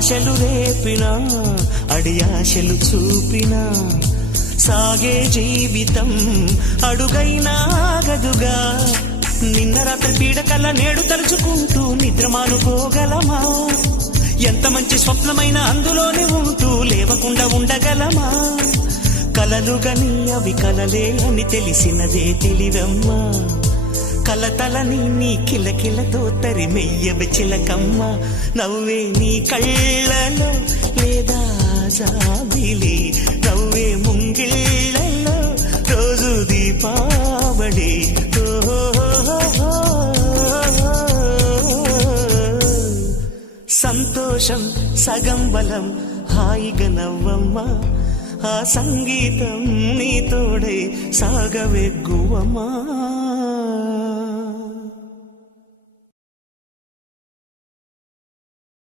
ఆశలు రేపినా అడియాశలు చూపినా సాగే జీవితం అడుగైనా ఆగదుగా. నిన్న రాత్రి పీడకల నేడు తలుచుకుంటూ నిద్రమానుకోగలమా? ఎంత మంచి స్వప్నమైన అందులోనే ఉంటూ లేవకుండా ఉండగలమా? కలలుగని అవి కలలే అని తెలిసినదే తెలివమ్మా. కలతలని నీ కిలకిలతో తరిమెయ్యవి చిలకమ్మ. నవ్వే నీ కళ్ళలో లేదా జాబిలి, నవ్వే ముంగిళ్ళలో రోజు దీపావళి. సంతోషం సగం బలం, హాయిగా నవ్వమ్మా. ఆ సంగీతం నీ తోడై సాగవెగ్గువమ్మా.